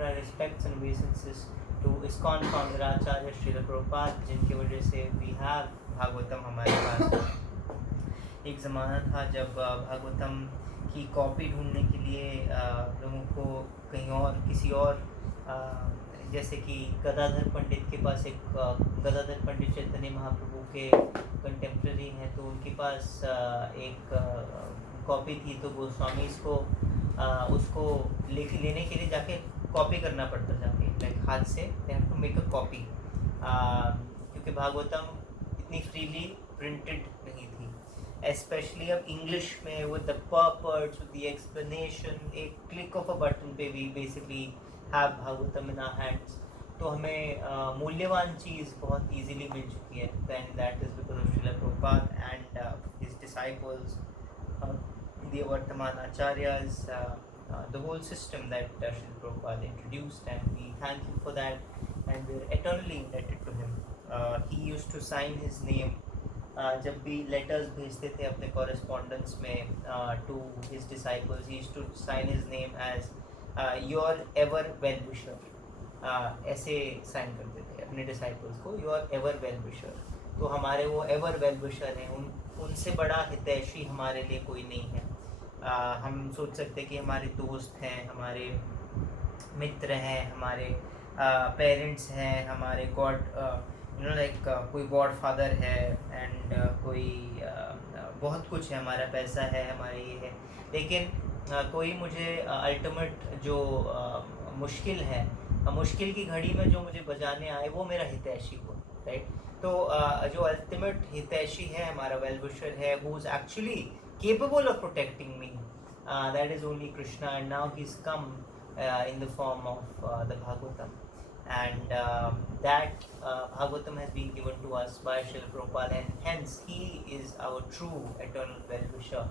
offer our respects and obeisances to ISKCON founder Acharya Srila Prabhupada, जिनकी वजह से we have Bhagavatam हमारे पास। एक ज़माना था जब भागवतम की कॉपी ढूंढने के लिए लोगों को कहीं और किसी और जैसे कि गदाधर पंडित के पास एक गदाधर पंडित चैतन्य महाप्रभु के कंटेम्प्रेरी हैं, तो उनके पास एक कॉपी थी, तो गोस्वामी को उसको लेने के लिए जाके कॉपी करना पड़ता, जाके लाइक हाथ से they have to make a copy, क्योंकि भागवतम इतनी फ्रीली प्रिंटेड नहीं थी, स्पेशली अब इंग्लिश में with the purpose, with the explanation, एक क्लिक ऑफ अ बटन पे we basically have Bhagavatam in our hands. तो हमें मूल्यवान चीज़ बहुत इजीली मिल चुकी है, and that is because of Srila Prabhupada and his disciples, the Vartaman Acharyas, the whole system that Srila Prabhupada introduced, and we thank him for that, and we're eternally indebted to him. He used to sign his name जब भी letters भेजते थे अपने correspondence में to his disciples, he used to sign his name as your ever well wisher, ऐसे sign करते थे अपने disciples को, your ever well wisher। तो हमारे वो ever well wisher हैं, उनसे बड़ा हितैषी हमारे लिए कोई नहीं है। हम सोच सकते कि हमारे दोस्त हैं, हमारे मित्र हैं, हमारे पेरेंट्स हैं, हमारे गॉड लाइक कोई गॉड फादर है, एंड कोई बहुत कुछ है, हमारा पैसा है, हमारे ये है, लेकिन कोई मुझे अल्टीमेट जो मुश्किल है, मुश्किल की घड़ी में जो मुझे बचाने आए, वो मेरा हितैषी हो, राइट। तो जो अल्टीमेट हितैषी है, हमारा वेल विशर है, who is actually capable of protecting me, that is only Krishna, and now he's come in the form of the Bhagavatam, and that Bhagavatam has been given to us by Srila Prabhupada, and hence he is our true eternal well-wisher.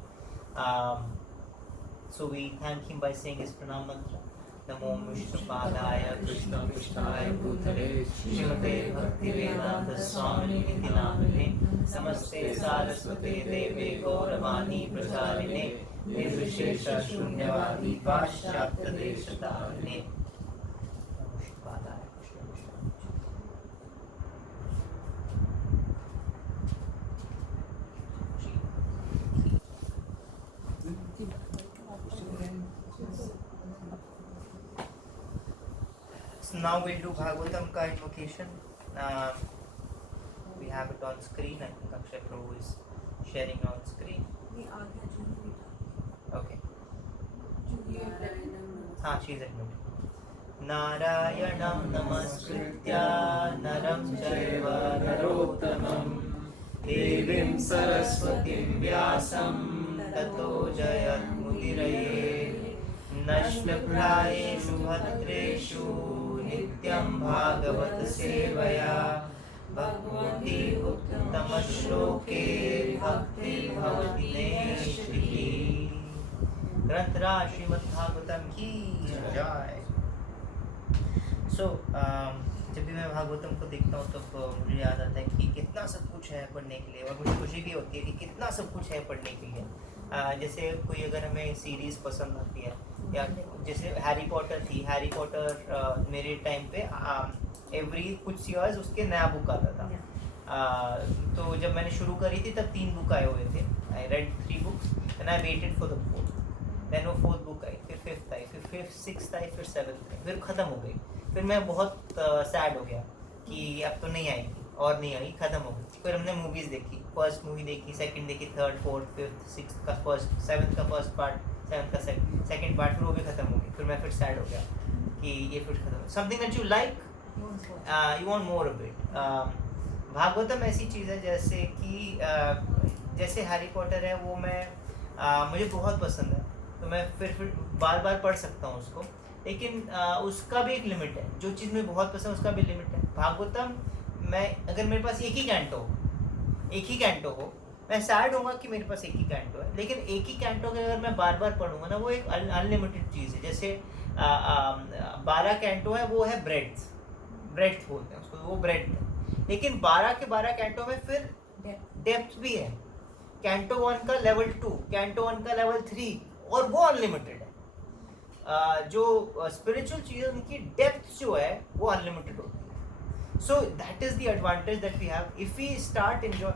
So we thank him by saying his pranam mantra. नमो विष्णुपादाय कृष्ण कृष्णाय भूतले श्रीमते भक्तिवेदांत स्वामिनिति नामिने नमस्ते सारस्वते देवे गौरवाणी प्रचारिणे निर्विशेष शून्यवादी पाश्चात्य देशतारिणे। So now we'll do Bhagavatam ka invocation. We have it on screen. I think Akshay Prabhu is sharing on screen. Okay. She's admitted. Narayanam namaskritya naram chaiva narottamam devim saraswatim vyasam tato jayat mudiraye नष्टप्रायेषु भद्रेषु नित्यं भागवत सेवया भगवती उत्तमश्लोके भक्ति भवति नैष्ठिकी। ग्रंथराज श्रीमद्भागवतम की जय। सो जब भी मैं भागवतम को देखता हूँ तो मुझे याद आता है कि कितना सब कुछ है पढ़ने के लिए, और मुझे खुशी भी होती है कि कितना सब कुछ है पढ़ने के लिए। जैसे कोई अगर हमें सीरीज़ पसंद आती है, या जैसे हैरी पॉटर थी, हैरी पॉटर मेरे टाइम पे एवरी कुछ ईयर्स उसके नया बुक आता था। तो जब मैंने शुरू करी थी तब 3 बुक आए हुए थे। I read 3 books and I waited for the 4th, then वो 4th बुक आई, फिर 5th आई, फिर 5th 6th आई, फिर 7th आई, फिर ख़त्म हो गई। फिर मैं बहुत सैड हो गया कि अब तो नहीं आएगी, और नहीं आई, ख़त्म हो गई। फिर हमने मूवीज़ देखी, फर्स्ट मूवी देखी, सेकंड देखी, 3rd 4th 5th 6th का फर्स्ट, 7th का फर्स्ट पार्ट, 7th का सेकंड पार्ट, फिर वो भी ख़त्म हो गई। फिर मैं फिर सैड हो गया कि ये फिर ख़त्म। Something that you like, you want more of it. Bhagavatam ऐसी चीज़ है जैसे कि जैसे हैरी पॉटर है, वो मैं मुझे बहुत पसंद है, तो मैं फिर बार बार पढ़ सकता हूँ उसको, लेकिन उसका भी एक लिमिट है। जो चीज़ मुझे बहुत पसंद है उसका भी लिमिट है। भागवतम मैं अगर मेरे पास एक ही कैंटो हो, मैं सैड होऊंगा कि मेरे पास एक ही कैंटो है, लेकिन एक ही कैंटो के अगर मैं बार बार पढ़ूंगा ना, वो एक अनलिमिटेड चीज़ है। जैसे 12 कैंटो है, वो है ब्रेड्थ बोलते हैं उसको, वो ब्रेड है, लेकिन 12 के 12 कैंटो में फिर डेप्थ भी है। कैंटो 1 का लेवल 2, कैंटो 1 का लेवल 3, और वो अनलिमिटेड है। जो स्पिरिचुअल चीज़ें उनकी डेप्थ जो है वो अनलिमिटेड होती है. So that is the advantage that we have. If we start enjoy,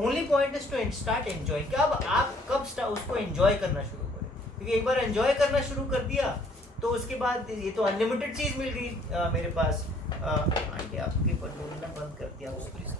only point is to start enjoying. कब आप उसको enjoy करना शुरू करें, क्योंकि एक बार enjoy करना शुरू कर दिया तो उसके बाद ये तो अनलिमिटेड चीज़ मिल गई मेरे पास. आंटी आपके पर बोलना बंद कर दिया वो प्लीज.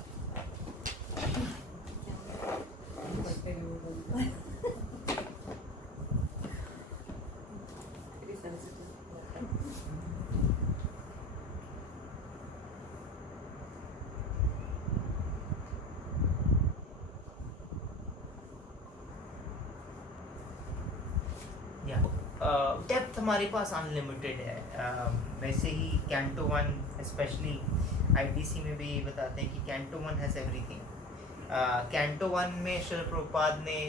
डेप्थ हमारे पास अनलिमिटेड है. वैसे ही कैंटो 1 स्पेशली आईटीसी में भी बताते हैं कि कैंटो 1 हैज़ एवरीथिंग. कैंटो 1 में श्रील प्रभुपाद ने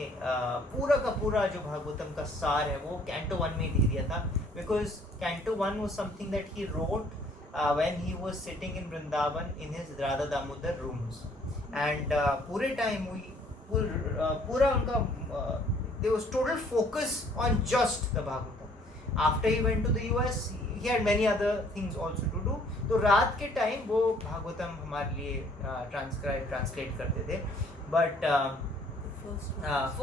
पूरा का पूरा जो भागवतम का सार है वो कैंटो 1 में ही दे दिया था. Because canto 1 was something that he wrote when he was sitting in Vrindavan in his Radha Damodar rooms. And पूरे टाइम पूरा उनका there was total focus on just the Bhagavatam. After he went to the US, he had many other things also to do. तो रात के time वो भागवतम हमारे लिए translate करते थे. But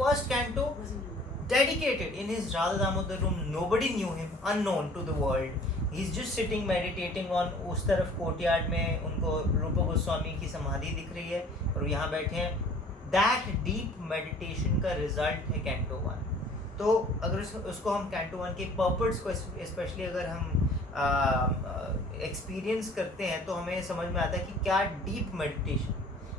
first canto dedicated in his Radha Damodar room. Nobody knew him, unknown to the world. He's just sitting meditating on उस तरफ कोर्टयार्ड में उनको रूपा गोस्वामी की समाधि दिख रही है और यहाँ बैठे हैं. दैट डीप मेडिटेशन का रिजल्ट है कैंटो 1. तो अगर उसको हम कैंटो 1 के पर्पस को स्पेशली अगर हम एक्सपीरियंस करते हैं तो हमें समझ में आता है कि क्या डीप मेडिटेशन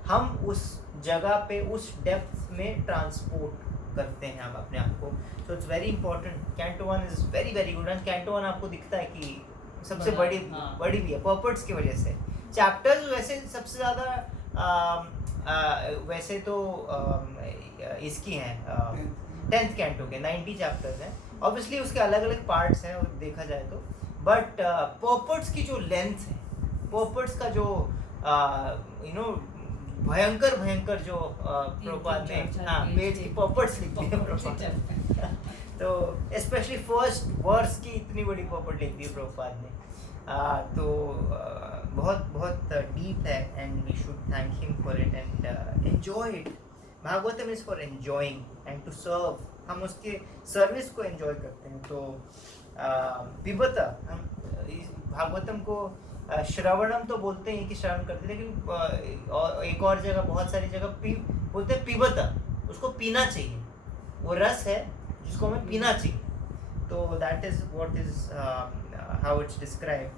हम उस जगह पे उस डेप्थ में ट्रांसपोर्ट करते हैं हम अपने आप को. So it's very important. Canto 1 is very very good. And canto 1 आपको दिखता है कि सबसे बड़ी भी है पर्पस की वजह से. चैप्टर्स वैसे सबसे ज़्यादा वैसे तो इसकी हैं 10th कैंटो के 90 चैप्टर्स हैं. ऑब्वियसली उसके अलग अलग पार्ट्स हैं देखा जाए तो. बट पर्पस की जो लेंथ है, पर्पस का जो भयंकर जो प्रभुपाद ने पेज की पर्पस लिख दी है प्रभुपाद. तो स्पेशली फर्स्ट वर्स की इतनी बड़ी पर्पस लिख दी है प्रभुपाद ने. तो बहुत डीप है and we should thank him for it and enjoy it. Bhagavatam is for enjoying and to serve. हम उसके सर्विस को एंजॉय करते हैं. तो पिबता हम भागवतम को श्रवणम तो बोलते हैं कि श्रवण करते हैं, लेकिन एक और जगह बहुत सारी जगह बोलते हैं पिबता. उसको पीना चाहिए. वो रस है जिसको हमें पीना चाहिए. तो that is what is how it's described.